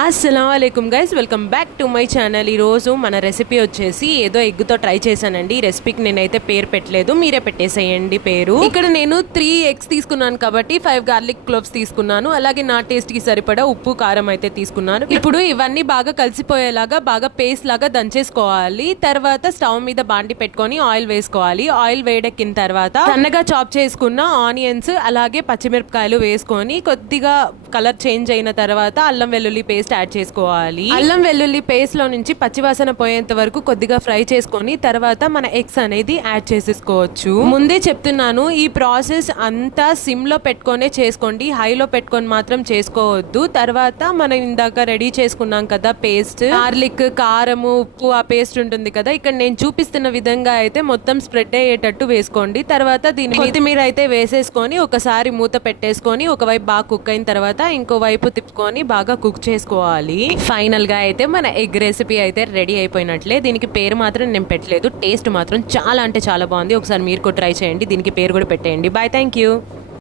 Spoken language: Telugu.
అస్సలాముఅలైకుం guys, welcome back to my channel. ఈరోజు మన రెసిపీ వచ్చేసి ఏదో ఎగ్తో ట్రై చేశానండి. ఈ రెసిపీకి నేనైతే పేరు పెట్టలేదు, మీరే పెట్టేసేయండి పేరు. ఇక్కడ నేను 3 ఎగ్స్ తీసుకున్నాను కాబట్టి 5 గార్లిక్ క్లోవ్స్ తీసుకున్నాను. అలాగే నా టేస్ట్ కి సరిపడా ఉప్పు కారం అయితే తీసుకున్నాను. ఇప్పుడు ఇవన్నీ బాగా కలిసిపోయేలాగా బాగా పేస్ట్ లాగా దంచేసుకోవాలి. తర్వాత స్టవ్ మీద బాండి పెట్టుకొని ఆయిల్ వేసుకోవాలి. ఆయిల్ వేడెక్కిన తర్వాత సన్నగా చాప్ చేసుకున్న ఆనియన్స్ అలాగే పచ్చిమిరపకాయలు వేసుకొని కొద్దిగా కలర్ చేంజ్ అయిన తర్వాత అల్లం వెల్లుల్లి పేస్ట్ యాడ్ చేసుకోవాలి. అల్లం వెల్లుల్లి పేస్ట్ లో నుంచి పచ్చివాసన పోయేంత వరకు కొద్దిగా ఫ్రై చేసుకొని తర్వాత మన ఎగ్స్ అనేది యాడ్ చేసేసుకోవచ్చు. ముందే చెప్తున్నాను, ఈ ప్రాసెస్ అంతా సిమ్ లో పెట్టుకొనే చేసుకోండి, హైలో పెట్టుకొని మాత్రం చేసుకోవద్దు. తర్వాత మనం ఇందాక రెడీ చేసుకున్నాం కదా పేస్ట్, గార్లిక్, కారము, ఉప్పు, ఆ పేస్ట్ ఉంటుంది కదా, ఇక్కడ నేను చూపిస్తున్న విధంగా అయితే మొత్తం స్ప్రెడ్ అయ్యేటట్టు వేసుకోండి. తర్వాత దీని కొత్తిమీర అయితే వేసేసుకొని ఒకసారి మూత పెట్టేసుకొని ఒకవైపు బాగా కుక్ అయిన తర్వాత ఇంకో వైపు తిప్పుకొని బాగా కుక్ చేసుకోవాలి. ఫైనల్ గా అయితే మన ఎగ్ రెసిపీ అయితే రెడీ అయిపోయినట్లే. దీనికి పేరు మాత్రం నేను పెట్టలేదు, టేస్ట్ మాత్రం చాలా అంటే చాలా బాగుంది. ఒకసారి మీరు కూడా ట్రై చేయండి, దీనికి పేరు కూడా పెట్టేయండి. Bye, thank you.